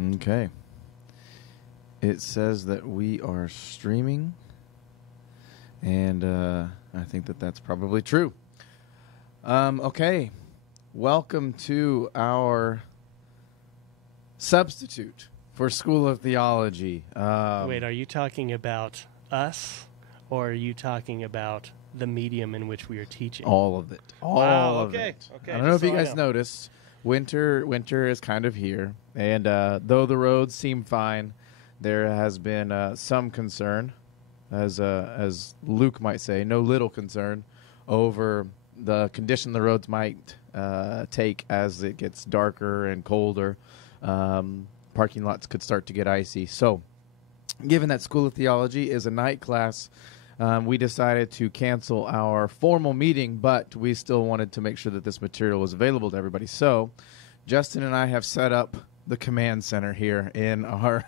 Okay. It says that we are streaming, and I think that that's probably true. Okay. Welcome to our substitute for School of Theology. Wait, are you talking about us, or are you talking about the medium in which we are teaching? All of it. All of it. Okay. I don't know if you guys noticed, winter is kind of here, and though the roads seem fine, there has been some concern, as Luke might say, no little concern, over the condition the roads might take as it gets darker and colder. Parking lots could start to get icy. So, given that School of Theology is a night class, we decided to cancel our formal meeting, but we still wanted to make sure that this material was available to everybody. So, Justin and I have set up the command center here in our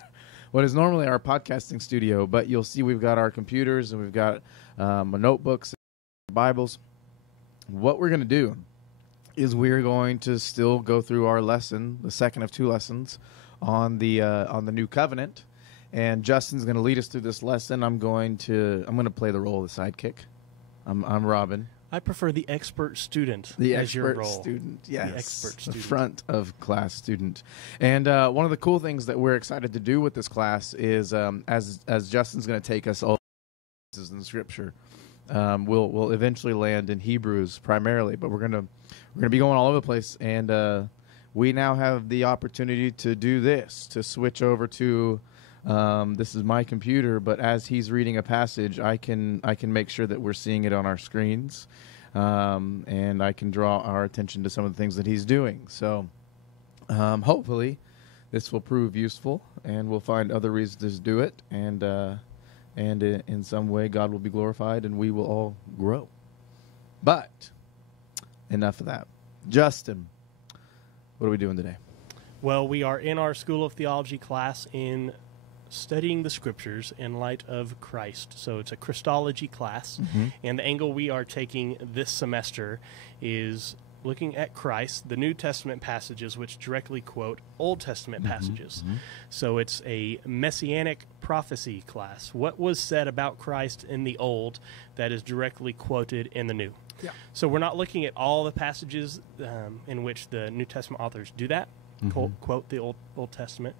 what is normally our podcasting studio, but you'll see we've got our computers and we've got notebooks, Bibles. What we're going to do is we're going to still go through our lesson, the second of two lessons on the New Covenant. And Justin's going to lead us through this lesson. I'm going to play the role of the sidekick. I'm Robin. I prefer the expert student The as your expert role. student, yes. The expert student. The front of class student. And one of the cool things that we're excited to do with this class is, as Justin's going to take us all in the Scripture, we'll eventually land in Hebrews primarily, but we're gonna be going all over the place. And we now have the opportunity to do this, to switch over to. This is my computer, but as he's reading a passage, I can make sure that we're seeing it on our screens, and I can draw our attention to some of the things that he's doing. So, hopefully, this will prove useful, and we'll find other reasons to do it, and in some way, God will be glorified, and we will all grow. But enough of that. Justin, what are we doing today? Well, we are in our School of Theology class in studying the Scriptures in light of Christ. So it's a Christology class, and the angle we are taking this semester is looking at Christ, the New Testament passages which directly quote Old Testament passages. So it's a messianic prophecy class. What was said about Christ in the Old that is directly quoted in the New? Yeah. So we're not looking at all the passages in which the New Testament authors do that, quote the Old Testament,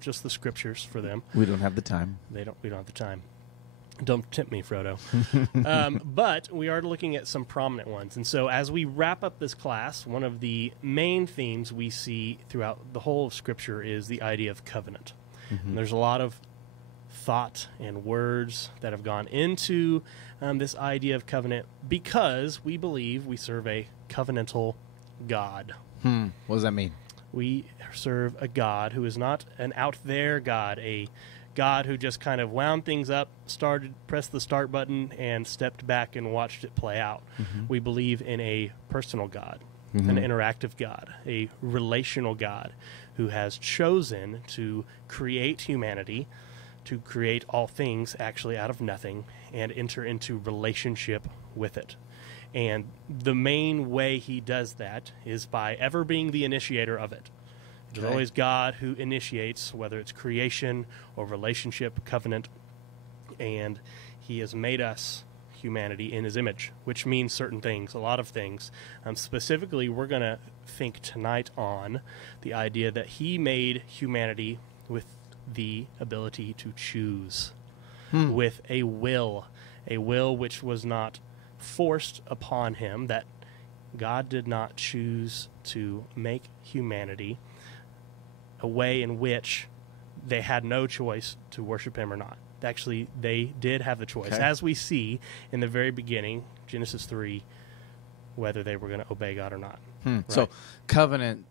just the Scriptures for them. We don't have the time. We don't have the time. Don't tempt me, Frodo. But we are looking at some prominent ones. And so as we wrap up this class, one of the main themes we see throughout the whole of Scripture is the idea of covenant. And there's a lot of thought and words that have gone into this idea of covenant because we believe we serve a covenantal God. What does that mean? We serve a God who is not an out-there God, a God who just kind of wound things up, pressed the start button, and stepped back and watched it play out. We believe in a personal God, an interactive God, a relational God who has chosen to create humanity, to create all things actually out of nothing, and enter into relationship with it. And the main way he does that is by ever being the initiator of it. It's always God who initiates, whether it's creation or relationship, covenant. And he has made us, humanity, in his image, which means certain things, a lot of things. Specifically, we're going to think tonight on the idea that he made humanity with the ability to choose, with a will which was not forced upon him, that God did not choose to make humanity a way in which they had no choice to worship him or not. Actually, they did have the choice, as we see in the very beginning, Genesis 3, whether they were going to obey God or not. Right? So covenant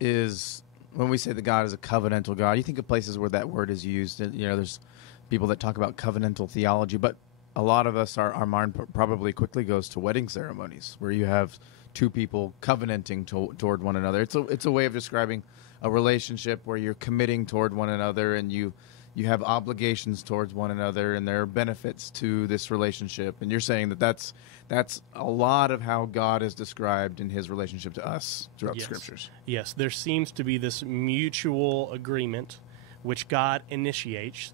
is, when we say that God is a covenantal God, you think of places where that word is used. You know, there's people that talk about covenantal theology, but a lot of us, our mind probably quickly goes to wedding ceremonies where you have two people covenanting toward one another. It's a way of describing a relationship where you're committing toward one another and you you have obligations towards one another, and there are benefits to this relationship. And you're saying that that's a lot of how God is described in his relationship to us throughout the scriptures. Yes, there seems to be this mutual agreement which God initiates,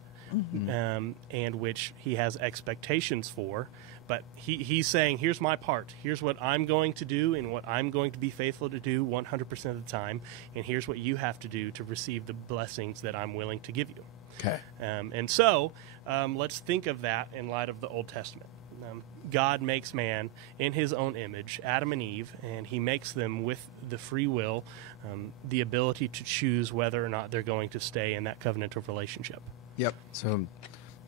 and which he has expectations for. But he's saying, here's my part. Here's what I'm going to do and what I'm going to be faithful to do 100% of the time. And here's what you have to do to receive the blessings that I'm willing to give you. Okay. And so let's think of that in light of the Old Testament. God makes man in his own image, Adam and Eve, and he makes them with the free will, the ability to choose whether or not they're going to stay in that covenantal relationship. Yep. So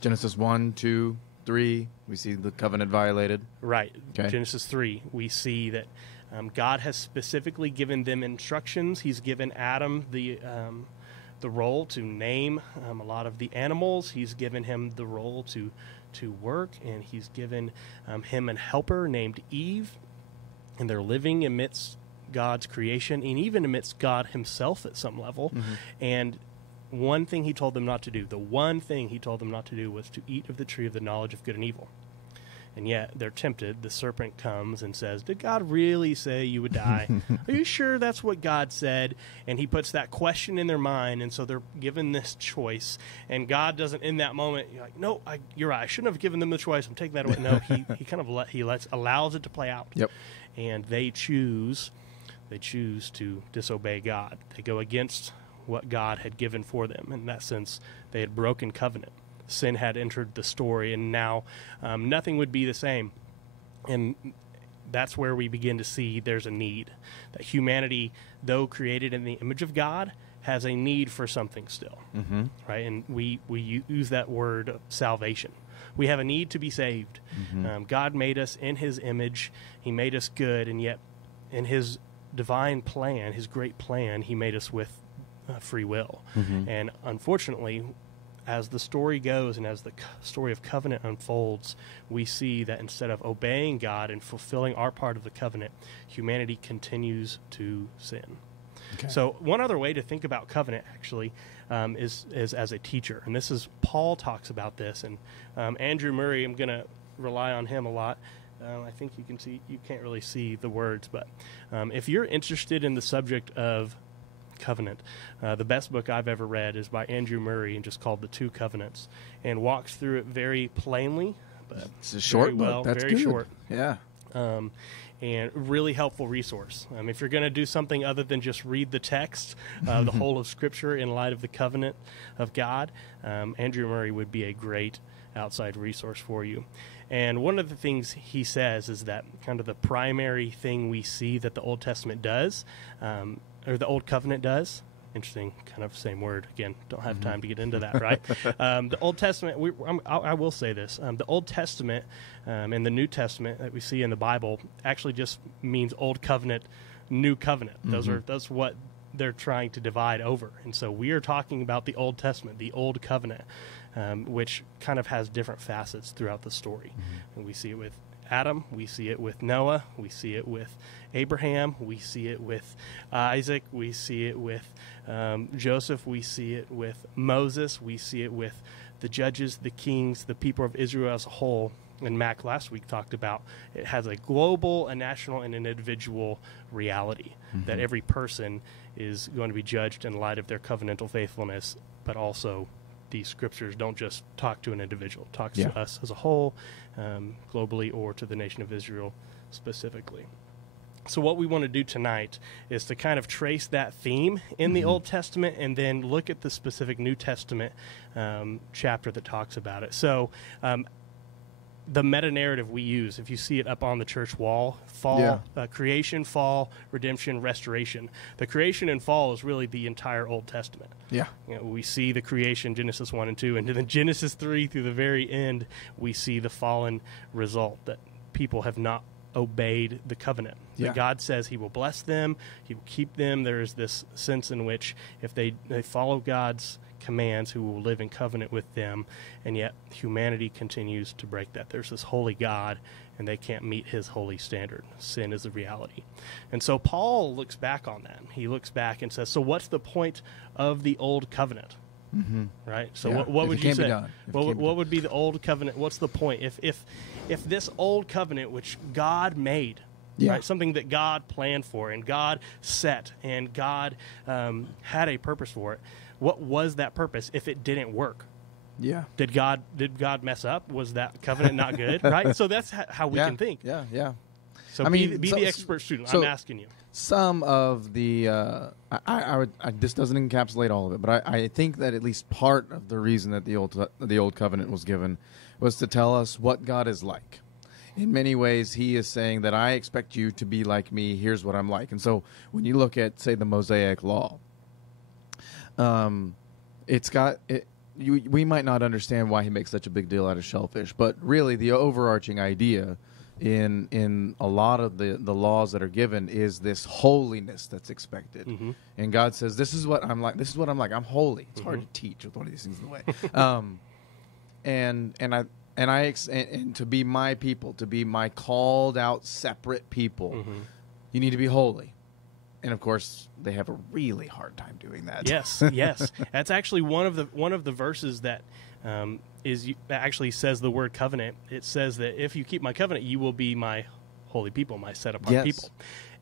Genesis 1, 2, 3, we see the covenant violated. Right. Okay. Genesis 3, we see that God has specifically given them instructions. He's given Adam the role to name a lot of the animals. He's given him the role to work, and he's given him a helper named Eve, and they're living amidst God's creation and even amidst God himself at some level. And one thing he told them not to do, the one thing he told them not to do, was to eat of the tree of the knowledge of good and evil. And yet they're tempted. The serpent comes and says, did God really say you would die? Are you sure that's what God said? And he puts that question in their mind, and so they're given this choice. And God doesn't, in that moment, you're like, no, you're right. I shouldn't have given them the choice. I'm taking that away. No, he kind of allows it to play out. Yep. And they choose to disobey God. They go against what God had given for them. In that sense, they had broken covenant. Sin had entered the story, and now nothing would be the same. And that's where we begin to see there's a need. That humanity, though created in the image of God, has a need for something still. Right? And we use that word salvation. We have a need to be saved. God made us in his image. He made us good, and yet in his divine plan, his great plan, he made us with free will. And unfortunately, as the story goes and as the story of covenant unfolds, we see that instead of obeying God and fulfilling our part of the covenant, humanity continues to sin. Okay. So one other way to think about covenant, actually, is as a teacher. And this is, Paul talks about this. And Andrew Murray, I'm going to rely on him a lot. I think you can't really see the words, but if you're interested in the subject of covenant, the best book I've ever read is by Andrew Murray and just called The Two Covenants, and walks through it very plainly. But it's a short book. That's very good. Short. Yeah. And really helpful resource. If you're going to do something other than just read the text, the whole of Scripture in light of the covenant of God, Andrew Murray would be a great outside resource for you. And one of the things he says is that kind of the primary thing we see that the Old Testament does, or the Old Covenant does. Interesting, kind of same word. Again, don't have time to get into that, right? The Old Testament, I will say this. The Old Testament and the New Testament that we see in the Bible actually just means Old Covenant, New Covenant. That's what they're trying to divide over. And so we are talking about the Old Testament, the Old Covenant, which kind of has different facets throughout the story. And we see it with Adam, we see it with Noah, we see it with Abraham, we see it with Isaac, we see it with Joseph, we see it with Moses, we see it with the judges, the kings, the people of Israel as a whole. And Mac last week talked about it has a global, a national, and an individual reality, that every person is going to be judged in light of their covenantal faithfulness, but also these scriptures don't just talk to an individual, it talks to us as a whole, globally, or to the nation of Israel specifically. So what we want to do tonight is to kind of trace that theme in the Old Testament and then look at the specific New Testament chapter that talks about it. So the meta-narrative we use, if you see it up on the church wall, creation, fall, redemption, restoration. The creation and fall is really the entire Old Testament. Yeah. We see the creation, Genesis 1 and 2, and then Genesis 3 through the very end, we see the fallen result, that people have not obeyed the covenant. That God says he will bless them, he will keep them. There is this sense in which if they follow God's commands, who will live in covenant with them, and yet humanity continues to break that. There's this holy God, and they can't meet his holy standard. Sin is a reality. And so Paul looks back on that. He looks back and says, so what's the point of the old covenant? right? So Yeah. what If would it you can't be say? done. If it can't be What done. would be the old covenant? What's the point? If this old covenant, which God made, Yeah. right, something that God planned for and God set and God had a purpose for it, what was that purpose if it didn't work? Yeah. Did God mess up? Was that covenant not good? Right. So that's how we Yeah. can think. Yeah. Yeah. So I mean, be so- the expert student. so- I'm asking you. Some of the this doesn't encapsulate all of it, but I think that at least part of the reason that the old covenant was given was to tell us what God is like. In many ways, He is saying that I expect you to be like me. Here's what I'm like. And so, when you look at, say, the Mosaic Law, it's got it. We might not understand why He makes such a big deal out of shellfish, but really, the overarching idea in a lot of the laws that are given is this holiness that's expected. And God says, this is what I'm like. This is what I'm like. I'm holy. It's hard to teach with one of these things in the way. And to be my people, to be my called out separate people, you need to be holy. And of course, they have a really hard time doing that. Yes, yes. That's actually one of the verses that actually says the word covenant. It says that if you keep my covenant, you will be my holy people, my set apart people.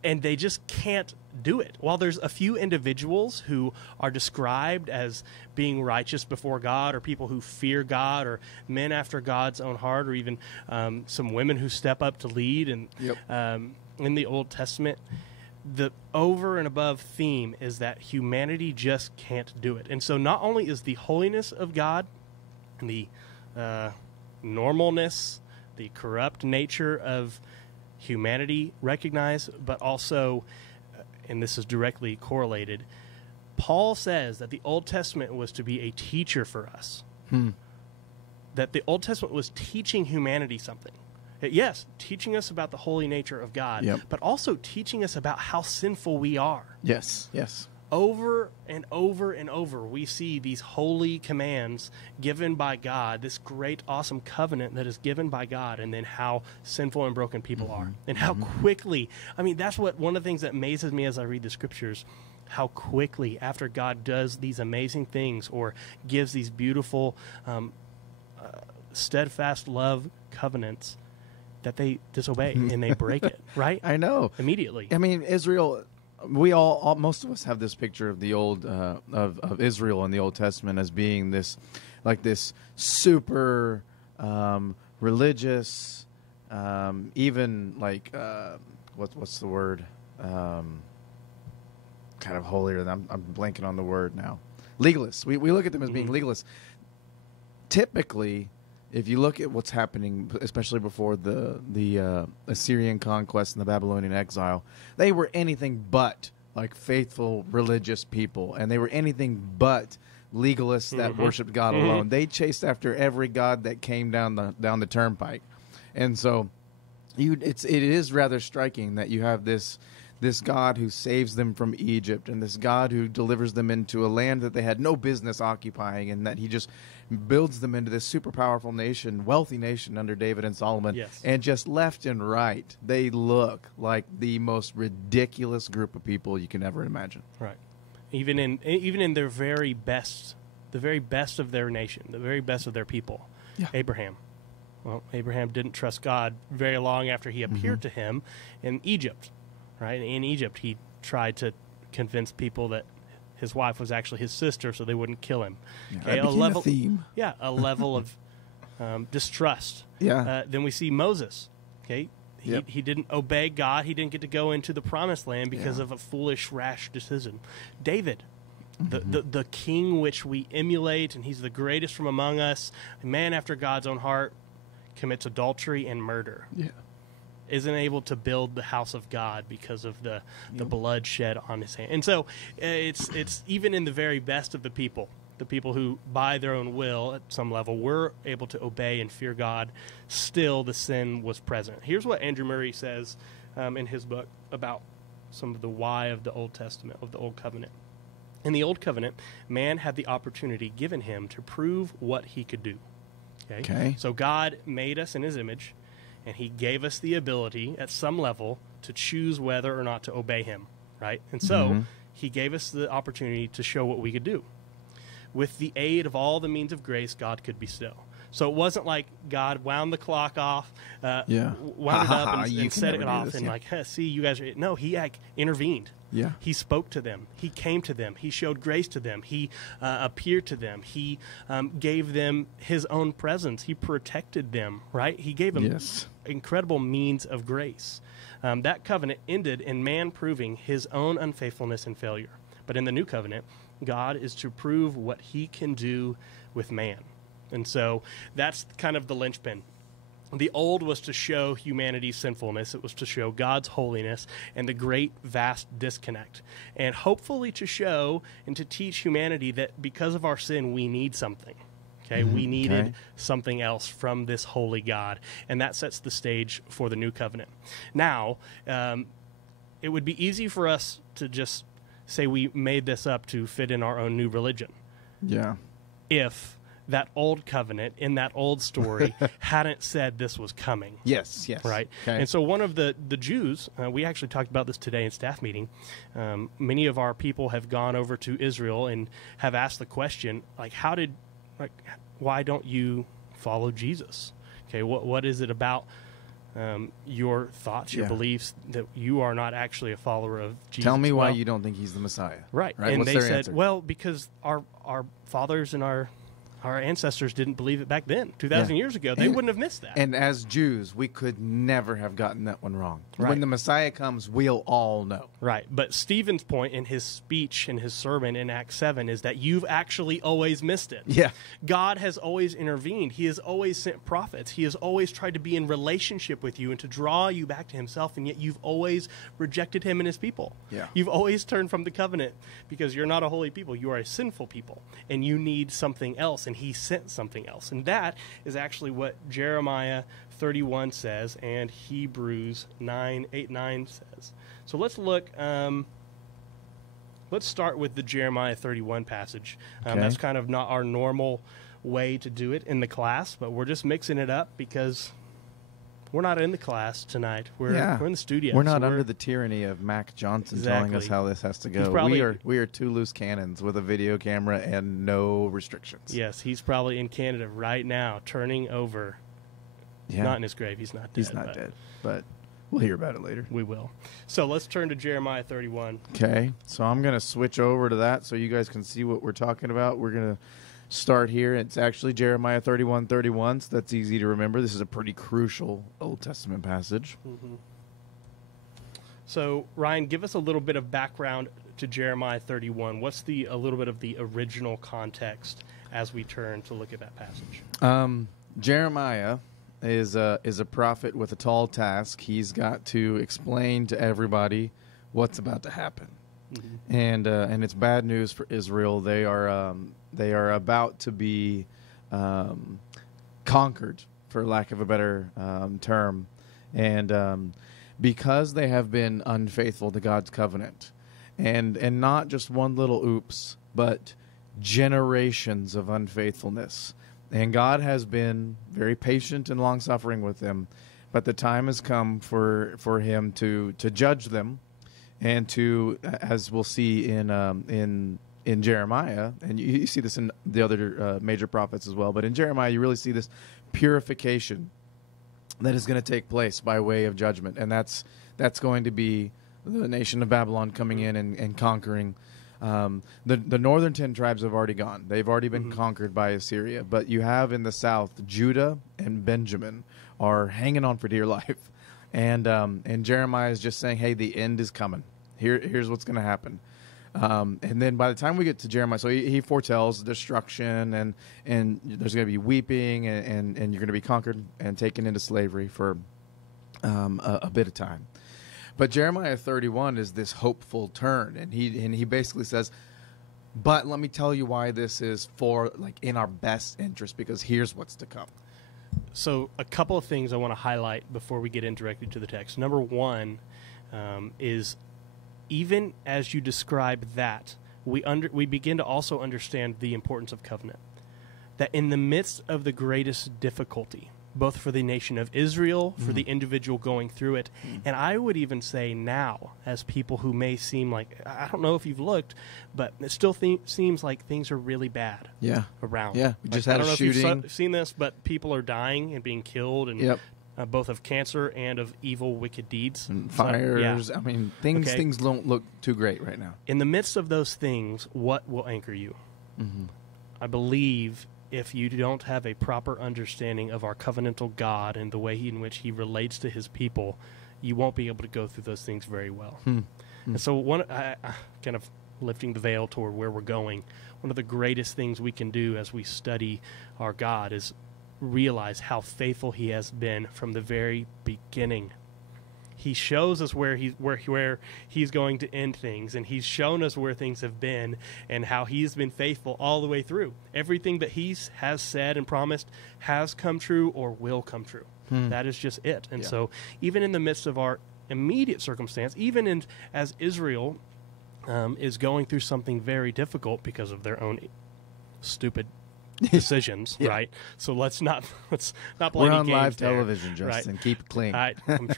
And they just can't do it. While there's a few individuals who are described as being righteous before God, or people who fear God, or men after God's own heart, or even some women who step up to lead, and in the Old Testament, the over and above theme is that humanity just can't do it. And so not only is the holiness of God, the normalness, the corrupt nature of humanity recognized, but also, and this is directly correlated, Paul says that the Old Testament was to be a teacher for us. That the Old Testament was teaching humanity something. Yes, teaching us about the holy nature of God, but also teaching us about how sinful we are. Yes, yes. Over and over and over, we see these holy commands given by God, this great, awesome covenant that is given by God, and then how sinful and broken people are, and how quickly. I mean, that's one of the things that amazes me as I read the scriptures, how quickly after God does these amazing things or gives these beautiful, steadfast love covenants, that they disobey and they break it, right? I know. Immediately. I mean, Israel, we all most of us have this picture of the old, of Israel in the Old Testament as being this, like this super religious, even like, what's the word? Kind of holier than, I'm blanking on the word now. Legalists. We look at them as being legalists. Typically, if you look at what's happening, especially before the Assyrian conquest and the Babylonian exile, they were anything but like faithful religious people, and they were anything but legalists that worshiped God alone. They chased after every god that came down the turnpike, and so it is rather striking that you have this God who saves them from Egypt, and this God who delivers them into a land that they had no business occupying, and that He just builds them into this super powerful nation, wealthy nation under David and Solomon. Yes. And just left and right, they look like the most ridiculous group of people you can ever imagine. Right. Even in their very best, the very best of their nation, the very best of their people. Yeah. Abraham. Well, Abraham didn't trust God very long after He appeared to him in Egypt. Right? In Egypt, he tried to convince people that his wife was actually his sister, so they wouldn't kill him. Yeah, Okay, that became a theme. Yeah, a level of distrust. Yeah. Then we see Moses. Okay, he didn't obey God. He didn't get to go into the promised land because of a foolish, rash decision. David, the king which we emulate, and he's the greatest from among us, a man after God's own heart, commits adultery and murder. Yeah. Isn't able to build the house of God because of the blood shed on his hand. And so it's even in the very best of the people who by their own will at some level were able to obey and fear God, still the sin was present. Here's what Andrew Murray says in his book about some of the why of the Old Testament, of the Old Covenant. In the Old Covenant, man had the opportunity given him to prove what he could do. Okay? So God made us in His image, and He gave us the ability at some level to choose whether or not to obey Him, right? And so He gave us the opportunity to show what we could do. with the aid of all the means of grace, God could bestow. So it wasn't like God wound the clock off, wound it up and set it off, and like, see, you guys are... No, he intervened. Yeah. He spoke to them. He came to them. He showed grace to them. He appeared to them. He gave them his own presence. He protected them, right? He gave them incredible means of grace. That covenant ended in man proving his own unfaithfulness and failure. But in the new covenant, God is to prove what he can do with man. And so that's kind of the linchpin. The old was to show humanity's sinfulness. It was to show God's holiness and the great, vast disconnect. And hopefully to show and to teach humanity that because of our sin, we need something. Okay, we needed something else from this holy God. And that sets the stage for the new covenant. Now, it would be easy for us to just say we made this up to fit in our own new religion. Yeah. If that old covenant in that old story hadn't said this was coming. Yes. Right? Okay. And so one of the Jews, we actually talked about this today in staff meeting, many of our people have gone over to Israel and have asked the question, why don't you follow Jesus? Okay, what is it about your thoughts, your beliefs, that you are not actually a follower of Jesus? Tell me why you don't think he's the Messiah. Right. And What's they their said, answer? well, because our fathers and our ancestors didn't believe it back then. 2,000 years ago, they wouldn't have missed that. And as Jews, we could never have gotten that one wrong. Right. When the Messiah comes, we'll all know. Right. But Stephen's point in his speech, in his sermon in Acts 7, is that you've actually always missed it. Yeah. God has always intervened. He has always sent prophets. He has always tried to be in relationship with you and to draw you back to himself, and yet you've always rejected him and his people. Yeah. You've always turned from the covenant because you're not a holy people. You are a sinful people, and you need something else, and he sent something else. And that is actually what Jeremiah 31 says and Hebrews 9 says. So let's look. Let's start with the Jeremiah 31 passage. That's kind of not our normal way to do it in the class, but we're just mixing it up because we're not in the class tonight. We're in the studio. We're not under the tyranny of Mac Johnson telling us how this has to go. We are two loose cannons with a video camera and no restrictions. Yes, he's probably in Canada right now, turning over. Yeah. Not in his grave. He's not dead. He's not dead, but we'll hear about it later. We will. So let's turn to Jeremiah 31. Okay, so I'm going to switch over to that so you guys can see what we're talking about. We're going to start here. It's actually Jeremiah 31:31, so that's easy to remember. This is a pretty crucial Old Testament passage. Mm-hmm. So, Ryan, give us a little bit of background to Jeremiah 31. What's a little bit of the original context as we turn to look at that passage? Jeremiah is a prophet with a tall task. He's got to explain to everybody what's about to happen. Mm-hmm. And it's bad news for Israel. They are about to be conquered, for lack of a better term, and because they have been unfaithful to God's covenant, and not just one little oops, but generations of unfaithfulness. And God has been very patient and long-suffering with them, but the time has come for Him to judge them, and to, as we'll see in Jeremiah, and you see this in the other major prophets as well, but in Jeremiah you really see this purification that is going to take place by way of judgment, and that's going to be the nation of Babylon coming in and conquering. The northern 10 tribes have already gone. They've already been conquered by Assyria, but you have in the south, Judah and Benjamin are hanging on for dear life. And Jeremiah is just saying, hey, the end is coming. Here's what's going to happen. And then by the time we get to Jeremiah, so he foretells destruction, and there's going to be weeping, and you're going to be conquered and taken into slavery for a bit of time. But Jeremiah 31 is this hopeful turn, and he basically says, but let me tell you why this is in our best interest, because here's what's to come. So a couple of things I want to highlight before we get in directly to the text. Number one is, even as you describe that, we begin to also understand the importance of covenant. That in the midst of the greatest difficulty, both for the nation of Israel, for the individual going through it. And I would even say now, as people who may seem like, I don't know if you've looked, but it still seems like things are really bad around. Yeah, we just I had don't a know shooting. if you've seen this, but people are dying and being killed, and both of cancer and of evil, wicked deeds. And fires. I mean, things don't look too great right now. In the midst of those things, what will anchor you? I believe if you don't have a proper understanding of our covenantal God and the way in which he relates to his people, you won't be able to go through those things very well. And so kind of lifting the veil toward where we're going, one of the greatest things we can do as we study our God is realize how faithful he has been from the very beginning. He shows us where he's going to end things, and he's shown us where things have been and how he's been faithful all the way through. Everything that he has said and promised has come true or will come true. That is just it. And so even in the midst of our immediate circumstance, even as Israel is going through something very difficult because of their own stupid decisions, right? So let's not play We're any on games live there, television, Justin. right? Keep it clean.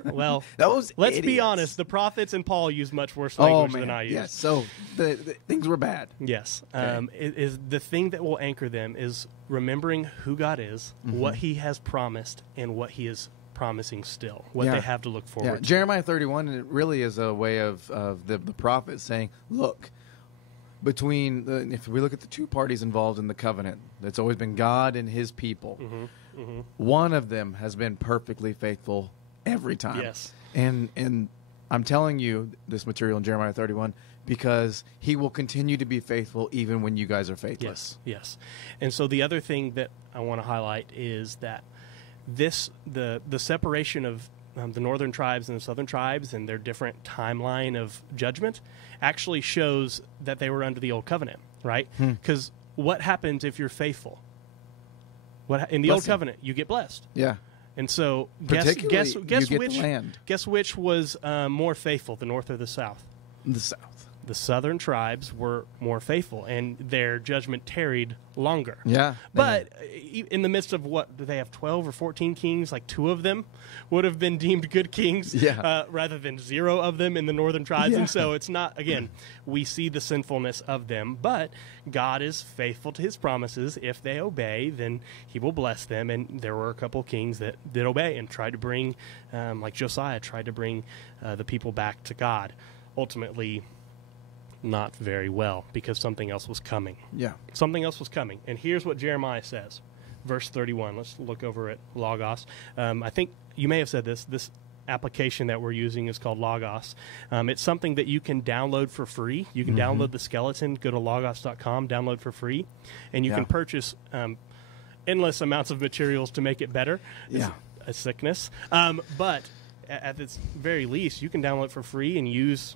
Well, Those let's be idiots. honest. The prophets and Paul used much worse language than I use. Yes. So the things were bad. Yes. Okay. It is the thing that will anchor them is remembering who God is, what he has promised, and what he is promising still, what they have to look forward to. Jeremiah 31, it really is a way of the prophet saying, look, if we look at the two parties involved in the covenant, it's always been God and his people. One of them has been perfectly faithful every time. Yes. And I'm telling you this material in Jeremiah 31 because he will continue to be faithful even when you guys are faithless. Yes. And so the other thing that I want to highlight is that the separation of the northern tribes and the southern tribes and their different timeline of judgment actually shows that they were under the old covenant, right? Because what happens if you're faithful? In the old covenant, you get blessed. Yeah. And so guess You get which the land. Guess which was more faithful, the north or the south? The south. The southern tribes were more faithful, and their judgment tarried longer. Yeah. But in the midst of what, do they have 12 or 14 kings? Like 2 of them would have been deemed good kings rather than 0 of them in the northern tribes. Yeah. And so it's not, again, we see the sinfulness of them, but God is faithful to his promises. If they obey, then he will bless them. And there were a couple kings that did obey and tried to bring, like Josiah, tried to bring the people back to God. Ultimately, not very well, because something else was coming. Yeah. Something else was coming. And here's what Jeremiah says. Verse 31. Let's look over at Logos. I think you may have said this. This application that we're using is called Logos. It's something that you can download for free. You can download the skeleton, go to logos.com, download for free, and you can purchase endless amounts of materials to make it better. Yeah. It's a sickness. But at its very least, you can download for free and use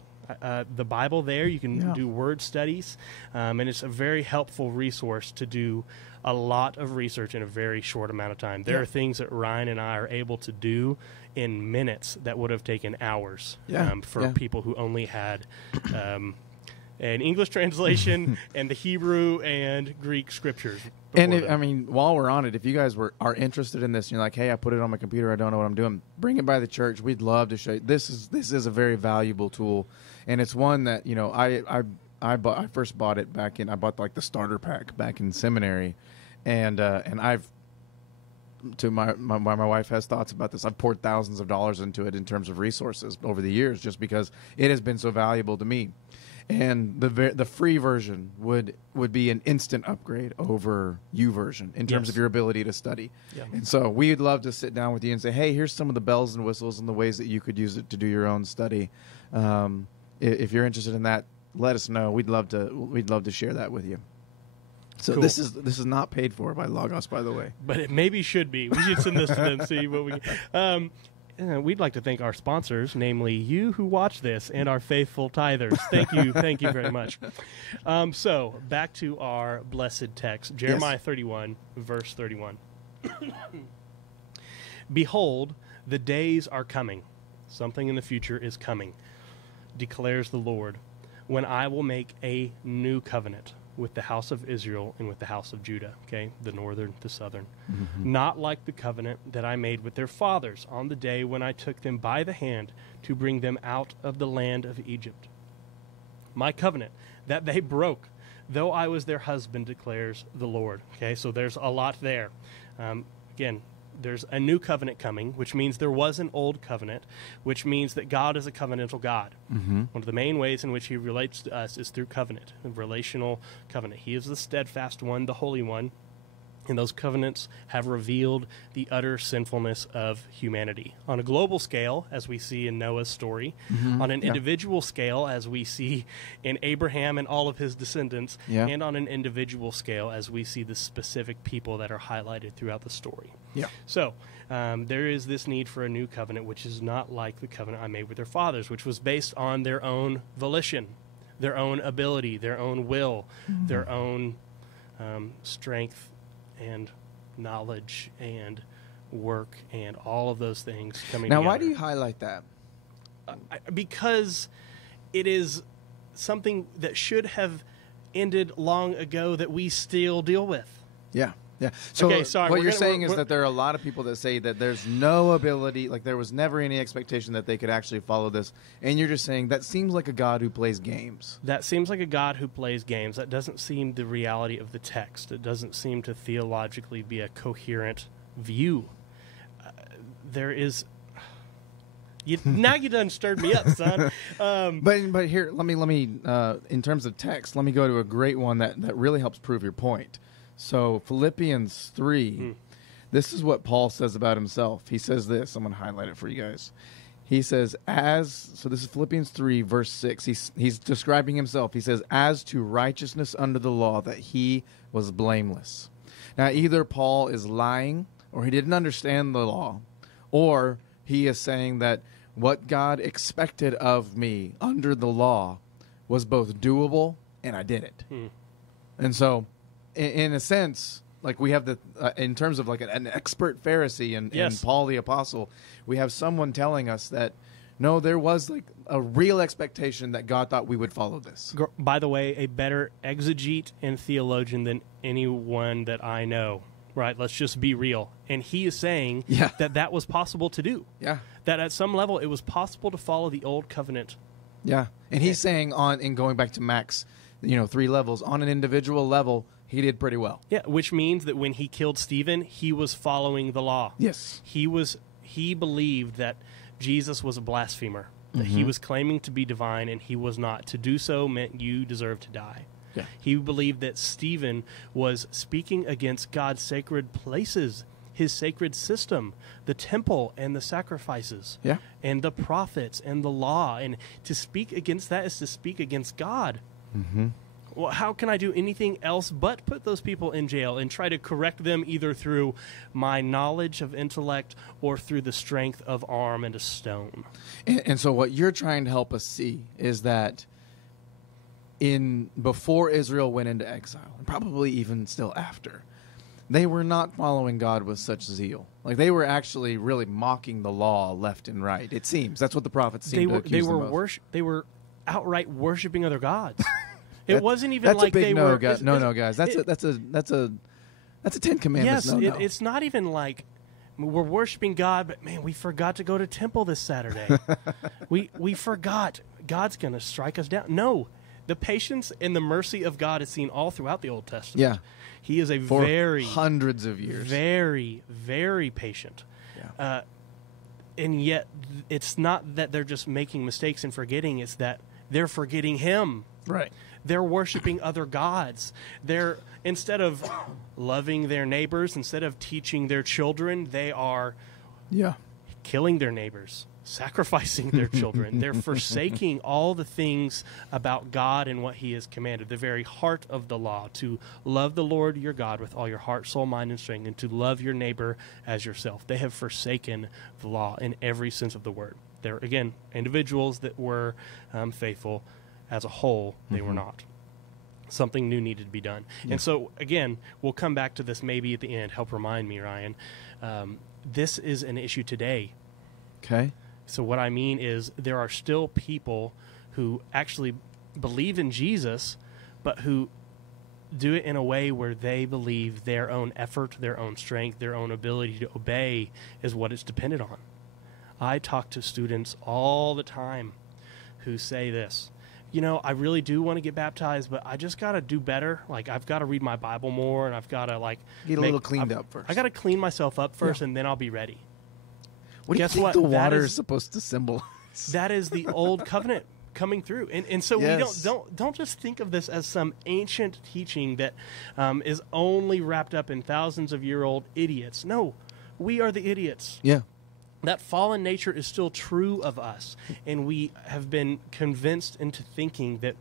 the Bible there. You can do word studies, and it's a very helpful resource to do a lot of research in a very short amount of time. There are things that Ryan and I are able to do in minutes that would have taken hours for people who only had an English translation and the Hebrew and Greek scriptures. And while we're on it, if you guys are interested in this, and you're like, hey, I put it on my computer, I don't know what I'm doing, bring it by the church. We'd love to show you. This is a very valuable tool, and it's one that I first bought it I bought like the starter pack back in seminary, and I've my wife has thoughts about this. I've poured thousands of dollars into it in terms of resources over the years, just because it has been so valuable to me. And the free version would be an instant upgrade over YouVersion in terms of your ability to study. Yeah. And so we'd love to sit down with you and say, hey, here's some of the bells and whistles and the ways that you could use it to do your own study. If you're interested in that, let us know. We'd love to share that with you. So cool. This is not paid for by Logos, by the way. But it maybe should be. We should send this to them, see what we can. We'd like to thank our sponsors, namely you who watch this and our faithful tithers. Thank you very much. So back to our blessed text, Jeremiah 31, verse 31. Behold, the days are coming. Something in the future is coming, declares the Lord, when I will make a new covenant with the house of Israel and with the house of Judah, okay, the northern, the southern, not like the covenant that I made with their fathers on the day when I took them by the hand to bring them out of the land of Egypt. My covenant that they broke, though I was their husband, declares the Lord. Okay, so there's a lot there. Again, there's a new covenant coming, which means there was an old covenant, which means that God is a covenantal God. One of the main ways in which he relates to us is through covenant, a relational covenant. He is the steadfast one, the holy one, and those covenants have revealed the utter sinfulness of humanity. On a global scale, as we see in Noah's story, on an individual scale, as we see in Abraham and all of his descendants, and on an individual scale, as we see the specific people that are highlighted throughout the story. So there is this need for a new covenant, which is not like the covenant I made with their fathers, which was based on their own volition, their own ability, their own will, their own strength and knowledge and work and all of those things coming together. Now, why do you highlight that? Because it is something that should have ended long ago that we still deal with. Yeah. So Okay, sorry, what we're you're gonna- saying we're- is that there are a lot of people that say that there's no ability, like there was never any expectation that they could actually follow this. And you're just saying that seems like a God who plays games. That seems like a God who plays games. That doesn't seem the reality of the text. It doesn't seem to theologically be a coherent view. There is... now you done stirred me up, son. But here, let me in terms of text, let me go to a great one that really helps prove your point. So Philippians 3, this is what Paul says about himself. He says this. I'm going to highlight it for you guys. He says, so this is Philippians 3, verse 6. He's describing himself. He says, as to righteousness under the law, that he was blameless. Now, either Paul is lying, or he didn't understand the law, or he is saying that what God expected of me under the law was both doable, and I did it. And so, in a sense, like we have in terms of like an expert Pharisee and Paul the Apostle, we have someone telling us that, no, there was like a real expectation that God thought we would follow this. By the way, a better exegete and theologian than anyone that I know. Right, let's just be real. And he is saying that was possible to do. Yeah. That at some level it was possible to follow the old covenant. Yeah. And he's saying in going back to Max, 3 levels, on an individual level, he did pretty well. Yeah, which means that when he killed Stephen, he was following the law. Yes. He believed that Jesus was a blasphemer, that he was claiming to be divine and he was not. To do so meant you deserved to die. Yeah. He believed that Stephen was speaking against God's sacred places, his sacred system, the temple and the sacrifices, and the prophets and the law. And to speak against that is to speak against God. Well, how can I do anything else but put those people in jail and try to correct them either through my knowledge of intellect or through the strength of arm and a stone? And so what you're trying to help us see is that before Israel went into exile, and probably even still after, they were not following God with such zeal. Like they were actually really mocking the law left and right. It seems that's what the prophets seem to accuse them of. They were outright worshiping other gods. It wasn't even that's like a big they no, were. guys. No, guys. That's a 10 Commandments. Yes, it's not even like we're worshiping God, but man, we forgot to go to temple this Saturday. we forgot. God's going to strike us down. No. The patience and the mercy of God is seen all throughout the Old Testament. Yeah. He is For hundreds of years. Very, very patient. Yeah. And yet, it's not that they're just making mistakes and forgetting. It's that they're forgetting Him. Right. They're worshiping other gods. They're, instead of loving their neighbors, instead of teaching their children, they are killing their neighbors, sacrificing their children. They're forsaking all the things about God and what He has commanded, the very heart of the law, to love the Lord your God with all your heart, soul, mind, and strength, and to love your neighbor as yourself. They have forsaken the law in every sense of the word. They're, again, individuals that were faithful. As a whole, they were not. Something new needed to be done. And so, again, we'll come back to this maybe at the end. Help remind me, Ryan. This is an issue today. Okay. So what I mean is there are still people who actually believe in Jesus, but who do it in a way where they believe their own effort, their own strength, their own ability to obey is what it's dependent on. I talk to students all the time who say this, I really do want to get baptized, but I just got to do better. Like, I've got to read my Bible more, and I've got to, get a little cleaned up first. I got to clean myself up first, and then I'll be ready. What do you think the water is supposed to symbolize? That is the old covenant coming through, and so Yes. we don't just think of this as some ancient teaching that is only wrapped up in thousands of year old idiots. No, we are the idiots. Yeah. That fallen nature is still true of us, and we have been convinced into thinking that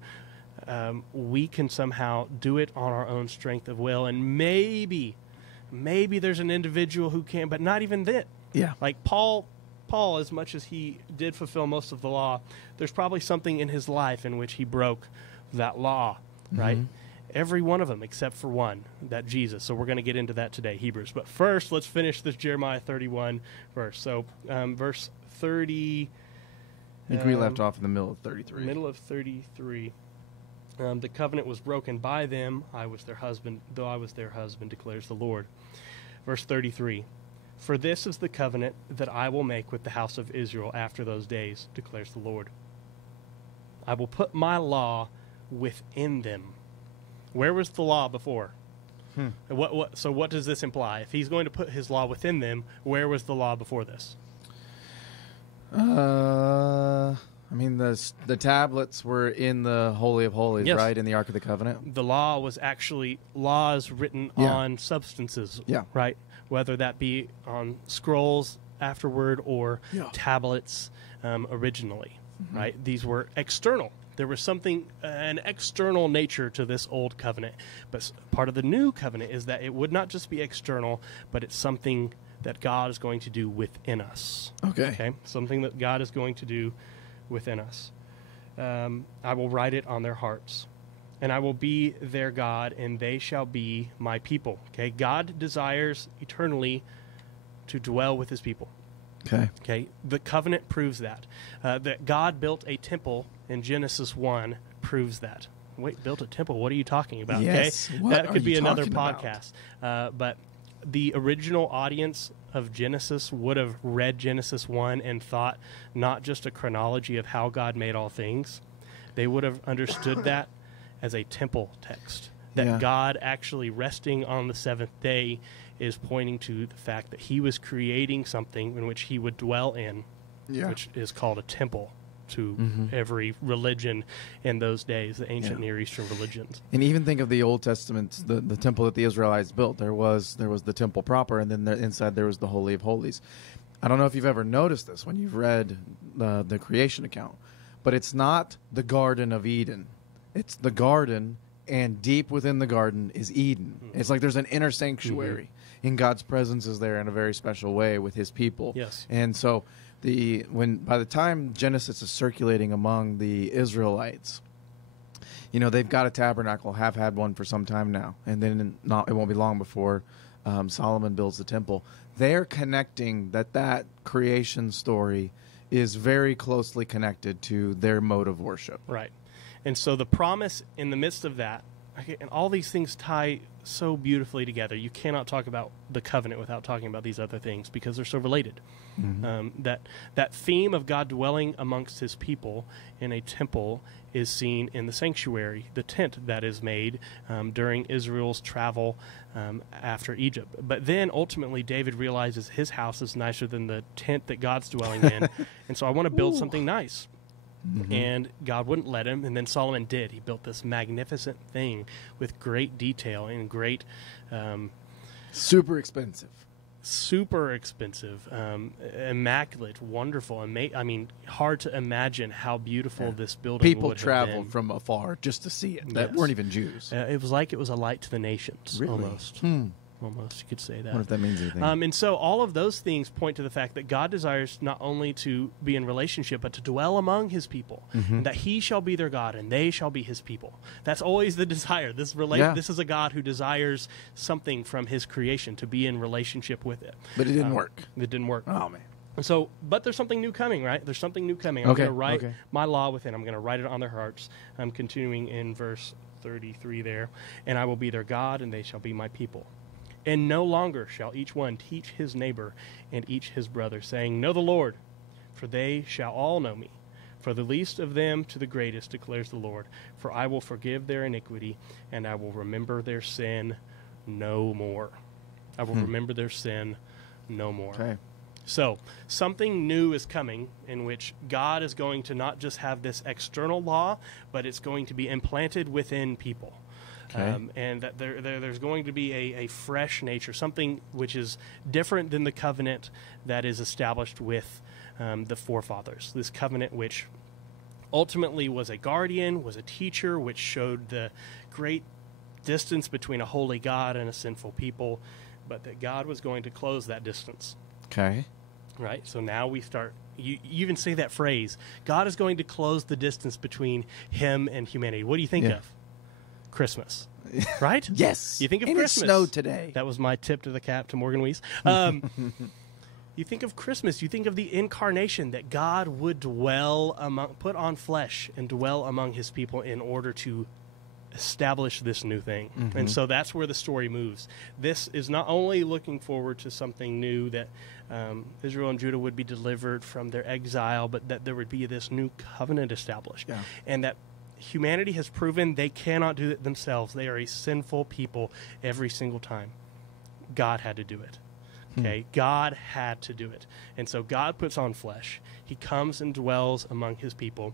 we can somehow do it on our own strength of will, and maybe there's an individual who can, but not even that. Yeah. Like Paul, as much as he did fulfill most of the law, there's probably something in his life in which he broke that law, right? Every one of them except for one, that Jesus. So we're going to get into that today, Hebrews. But first, let's finish this Jeremiah 31 verse. So verse 30. I think we left off in the middle of 33. Middle of 33. The covenant was broken by them. I was their husband, though I was their husband, declares the Lord. Verse 33. For this is the covenant that I will make with the house of Israel after those days, declares the Lord. I will put my law within them. Where was the law before? So what does this imply? If he's going to put his law within them, where was the law before this? I mean, the tablets were in the Holy of Holies, Yes. right? In the Ark of the Covenant. The law was actually laws written on substances, right? Whether that be on scrolls afterward or tablets originally, right? These were external. There was something, an external nature to this old covenant. But part of the new covenant is that it would not just be external, but it's something that God is going to do within us. Okay? Something that God is going to do within us. I will write it on their hearts, and I will be their God, and they shall be my people. Okay? God desires eternally to dwell with his people. Okay, the covenant proves that. That God built a temple in Genesis 1 proves that. Wait, built a temple? What are you talking about? Yes. Okay? What That are could be you another talking about? podcast. But the original audience of Genesis would have read Genesis 1 and thought not just a chronology of how God made all things. They would have understood that as a temple text. That God actually resting on the seventh day is pointing to the fact that he was creating something in which he would dwell in, which is called a temple to every religion in those days, the ancient Near Eastern religions. And even think of the Old Testament, the temple that the Israelites built. There was the temple proper, and then inside there was the Holy of Holies. I don't know if you've ever noticed this when you've read the creation account, but it's not the Garden of Eden. It's the garden, and deep within the garden is Eden. It's like there's an inner sanctuary. And God's presence is there in a very special way with his people. Yes. And so by the time Genesis is circulating among the Israelites, they've got a tabernacle, have had one for some time now, and then it won't be long before Solomon builds the temple. They're connecting that creation story is very closely connected to their mode of worship. Right. And so the promise in the midst of that, and all these things tie so beautifully together. You cannot talk about the covenant without talking about these other things because they're so related. That theme of God dwelling amongst his people in a temple is seen in the sanctuary, the tent that is made during Israel's travel after Egypt. But then ultimately David realizes his house is nicer than the tent that God's dwelling in, and so I want to build something nice. And God wouldn't let him, and then Solomon did. He built this magnificent thing with great detail and great... super expensive. Immaculate, wonderful, hard to imagine how beautiful this building People would have traveled been. from afar just to see it. That Yes. weren't even Jews. It was like it was a light to the nations, Really? almost. Almost, you could say that. I wonder if that means anything. And so all of those things point to the fact that God desires not only to be in relationship, but to dwell among his people, and that he shall be their God, and they shall be his people. That's always the desire. This is a God who desires something from his creation, to be in relationship with it. But it didn't work. It didn't work. Oh, man. And so, but there's something new coming, right? There's something new coming. I'm Okay, going to write okay. my law within. I'm going to write it on their hearts. I'm continuing in verse 33 there. And I will be their God, and they shall be my people. And no longer shall each one teach his neighbor and each his brother, saying, Know the Lord, for they shall all know me. For the least of them to the greatest, declares the Lord. For I will forgive their iniquity, and I will remember their sin no more. I will remember their sin no more. Okay. So, something new is coming in which God is going to not just have this external law, but it's going to be implanted within people. Okay. And that there's going to be a fresh nature, something which is different than the covenant that is established with the forefathers. This covenant which ultimately was a guardian, was a teacher, which showed the great distance between a holy God and a sinful people, but that God was going to close that distance. Okay. Right? So now we start, you even say that phrase, God is going to close the distance between him and humanity. What do you think Yeah. of? Christmas. Right? Yes. You think of Ain't Christmas. It snowed today. That was my tip to the cap to Morgan Weiss. You think of Christmas, you think of the incarnation, that God would put on flesh and dwell among his people in order to establish this new thing. Mm-hmm. And so that's where the story moves. This is not only looking forward to something new, that Israel and Judah would be delivered from their exile, but that there would be this new covenant established. Yeah. And that humanity has proven they cannot do it themselves. They are a sinful people every single time. God had to do it. Okay, God had to do it. And so God puts on flesh. He comes and dwells among his people.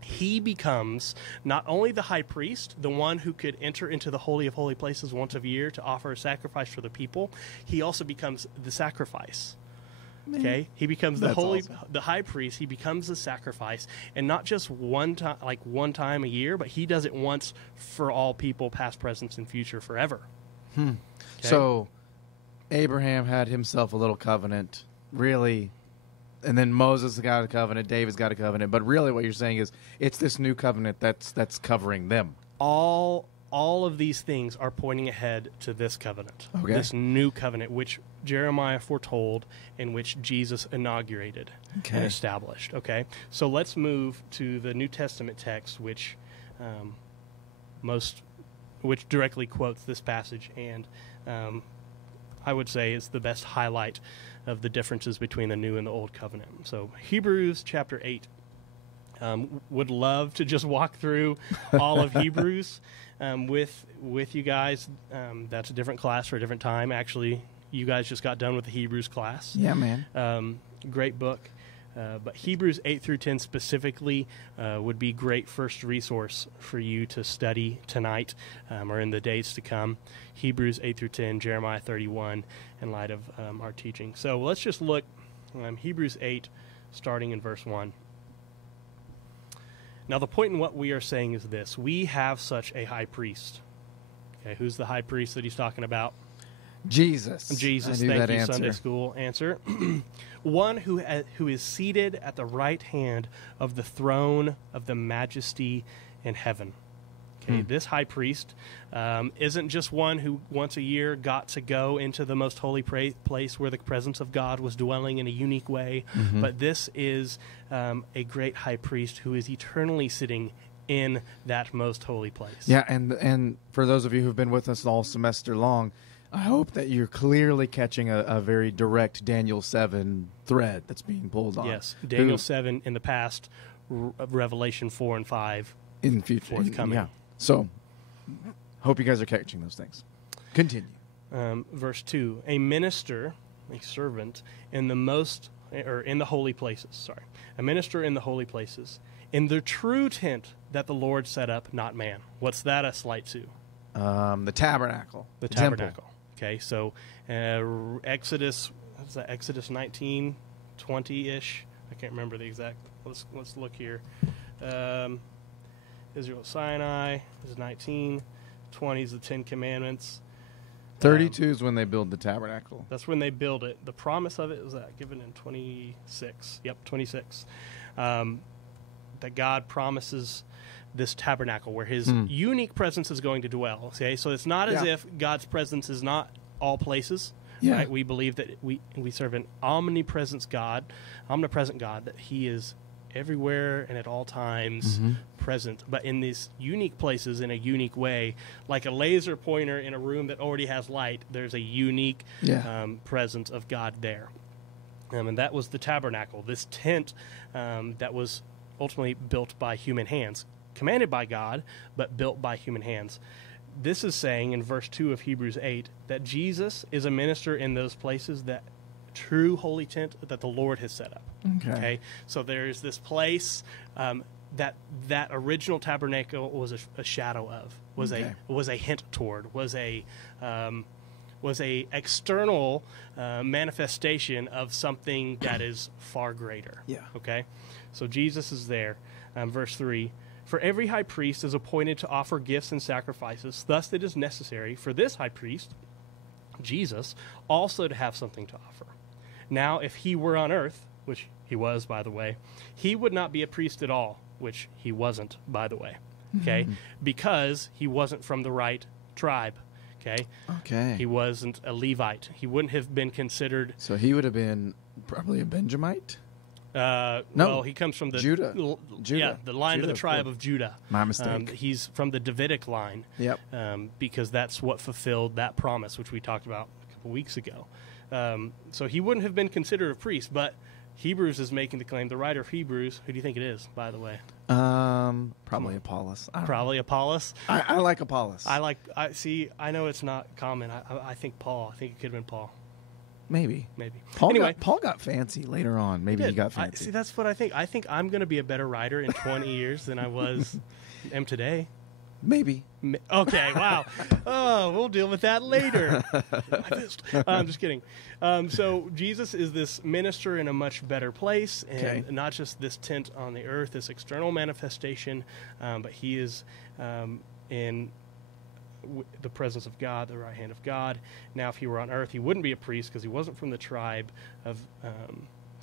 He becomes not only the high priest, the one who could enter into the Holy of Holy Places once a year to offer a sacrifice for the people, he also becomes the sacrifice. Okay, he becomes the That's holy, awesome. the high priest. He becomes the sacrifice, and not just one time, like one time a year, but he does it once for all people, past, present, and future, forever. Okay? So Abraham had himself a little covenant, really, and then Moses got a covenant, David's got a covenant, but really what you're saying is it's this new covenant that's covering them. all of these things are pointing ahead to this covenant, Okay. this new covenant, which Jeremiah foretold and which Jesus inaugurated Okay. and established. Okay, so let's move to the New Testament text, which which directly quotes this passage, and I would say is the best highlight of the differences between the new and the old covenant. So Hebrews chapter 8. Would love to just walk through all of Hebrews with you guys. That's a different class for a different time. Actually, you guys just got done with the Hebrews class. Yeah, man. Great book. But Hebrews 8 through 10 specifically would be great first resource for you to study tonight or in the days to come. Hebrews 8 through 10, Jeremiah 31, in light of our teaching. So let's just look Hebrews 8, starting in verse 1. Now, the point in what we are saying is this. We have such a high priest. Okay, who's the high priest that he's talking about? Jesus. Jesus, I knew thank that you, answer. Sunday school answer. One who is seated at the right hand of the throne of the majesty in heaven. Okay, this high priest isn't just one who once a year got to go into the most holy place where the presence of God was dwelling in a unique way, but this is a great high priest who is eternally sitting in that most holy place. Yeah, and for those of you who've been with us all semester long, I hope that you're clearly catching a very direct Daniel 7 thread that's being pulled on. Yes, Daniel 7 in the past, Revelation 4 and 5 in the future. forthcoming. Yeah. So, hope you guys are catching those things. Continue. Verse 2, a minister, a servant, in the holy places, sorry. A minister in the holy places, in the true tent that the Lord set up, not man. What's that a slight to? The tabernacle. The temple. tabernacle. Okay, so Exodus 19, 20-ish. I can't remember the exact. Let's look here. Israel Sinai is 19. 20 is the Ten Commandments. 32 is when they build the tabernacle. That's when they build it. The promise of it was given in 26. Yep, 26. That God promises this tabernacle where his unique presence is going to dwell. Okay, so it's not as if God's presence is not all places, Yeah. Right? We believe that we serve an omnipresent God, that He is everywhere and at all times present, but in these unique places in a unique way, like a laser pointer in a room that already has light. There's a unique presence of God there, and that was the tabernacle, this tent that was ultimately built by human hands, commanded by God, but built by human hands. This is saying in verse 2 of Hebrews 8 that Jesus is a minister in those places, that true holy tent that the Lord has set up. Okay? So there's this place that original tabernacle was a shadow of, was a hint toward, was a external manifestation of something that is far greater. Yeah. Okay? So Jesus is there. Verse 3, for every high priest is appointed to offer gifts and sacrifices. Thus it is necessary for this high priest, Jesus, also to have something to offer. Now, if he were on earth, which he was, by the way, he would not be a priest at all, which he wasn't, by the way, okay? Because he wasn't from the right tribe, okay? He wasn't a Levite. He wouldn't have been considered... So he would have been probably a Benjamite? No, well, he comes from the Judah. Yeah, the line of the tribe of Judah. My mistake. He's from the Davidic line. Yep. Because that's what fulfilled that promise, which we talked about a couple weeks ago. So he wouldn't have been considered a priest, but Hebrews is making the claim. The writer of Hebrews, who do you think it is, by the way? Probably Apollos. Probably Apollos. I like Apollos. I know it's not common. I think Paul. I think it could have been Paul. Maybe. Anyway, Paul got fancy later on. Maybe he got fancy. See, that's what I think. I think I'm going to be a better writer in 20 years than I am today. Maybe. Okay, wow. Oh, we'll deal with that later. I'm just kidding. So Jesus is this minister in a much better place, and not just this tent on the earth, this external manifestation, but he is in the presence of God, the right hand of God. Now, if he were on earth, he wouldn't be a priest because he wasn't from the tribe of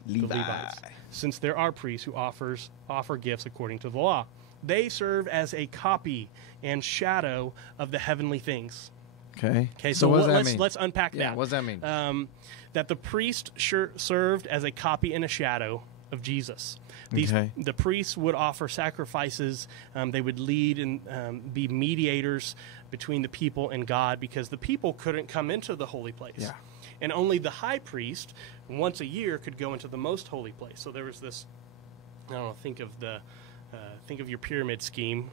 the Levites, since there are priests who offer gifts according to the law. They serve as a copy and shadow of the heavenly things. Okay. So what does that mean? Let's unpack that. Yeah, what does that mean? That the priest served as a copy and a shadow of Jesus. The priests would offer sacrifices. They would lead and be mediators between the people and God, because the people couldn't come into the holy place. Yeah. And only the high priest, once a year, could go into the most holy place. So there was this, I don't know, think of your pyramid scheme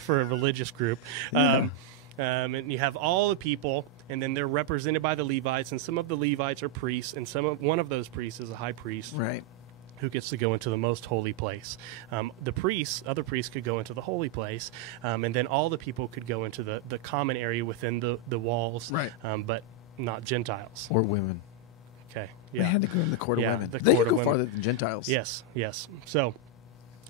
for a religious group. And you have all the people, and then they're represented by the Levites, and some of the Levites are priests, and one of those priests is a high priest. Right. Who gets to go into the most holy place. Other priests could go into the holy place, and then all the people could go into the common area within the walls, right. But not Gentiles. Or women. Okay, yeah. They had to go in the court of women. They could go farther than Gentiles. Yes. So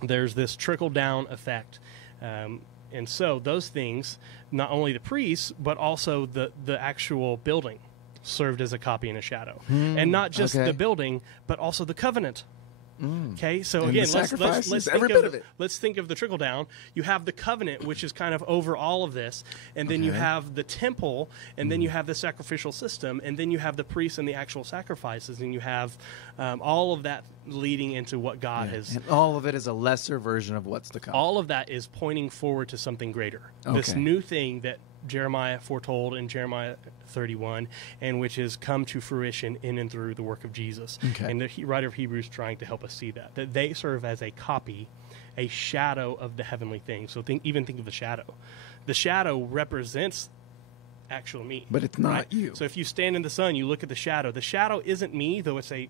there's this trickle-down effect. And so those things, not only the priests, but also the actual building served as a copy and a shadow. And not just the building, but also the covenant. Okay, so and again, let's think of the trickle down. You have the covenant, which is kind of over all of this, and then you have the temple, and then you have the sacrificial system, and then you have the priests and the actual sacrifices, and you have all of that leading into what God has. And all of it is a lesser version of what's to come. All of that is pointing forward to something greater. This new thing that Jeremiah foretold in Jeremiah 31, and which has come to fruition in and through the work of Jesus. And the writer of Hebrews trying to help us see that they serve as a copy, a shadow of the heavenly things. So think of the shadow. The shadow represents actual me. But it's not you. So if you stand in the sun, you look at the shadow. The shadow isn't me, though it's at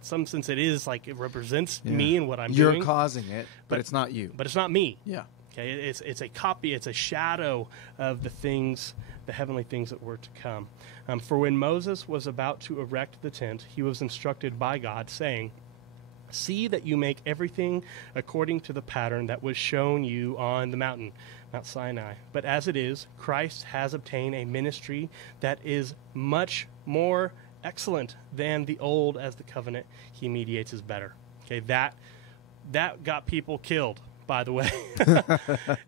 some sense it is, like it represents me and what I'm doing. You're causing it, but it's not you. But it's not me. Yeah. Okay, it's a copy, it's a shadow of the things, the heavenly things that were to come. For when Moses was about to erect the tent, he was instructed by God, saying, "See that you make everything according to the pattern that was shown you on the mountain, Mount Sinai. But as it is, Christ has obtained a ministry that is much more excellent than the old, as the covenant he mediates is better." Okay, that got people killed by the way.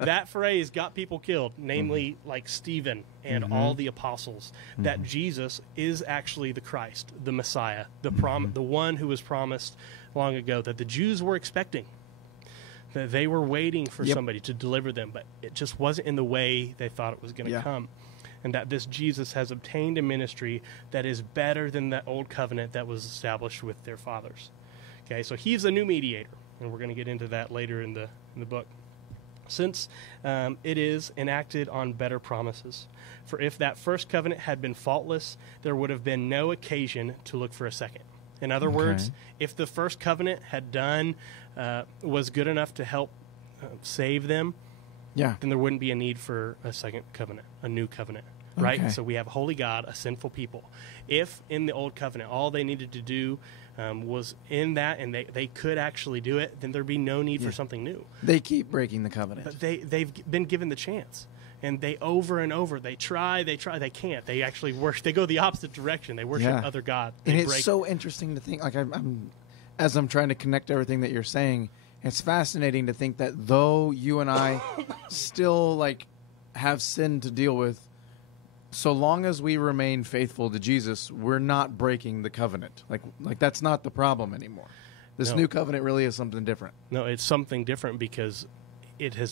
That phrase got people killed, namely like Stephen and all the apostles, that Jesus is actually the Christ, the Messiah, the one who was promised long ago, that the Jews were expecting, that they were waiting for somebody to deliver them, but it just wasn't in the way they thought it was going to come. And that this Jesus has obtained a ministry that is better than that old covenant that was established with their fathers. Okay, so he's a new mediator, and we're going to get into that later in the book. Since it is enacted on better promises. For if that first covenant had been faultless, there would have been no occasion to look for a second. In other words, if the first covenant had was good enough to help save them, then there wouldn't be a need for a second covenant, a new covenant, right? Okay. So we have a holy God, a sinful people. If in the old covenant all they needed to do was in that, and they could actually do it, then there'd be no need for something new. They keep breaking the covenant. But they've been given the chance. And they over and over, they try, they can't. They actually worship. They go the opposite direction. They worship other gods. And it's so interesting to think, like as I'm trying to connect everything that you're saying, it's fascinating to think that though you and I still like have sin to deal with, so long as we remain faithful to Jesus, we're not breaking the covenant. Like that's not the problem anymore. This new covenant really is something different. No, it's something different because it has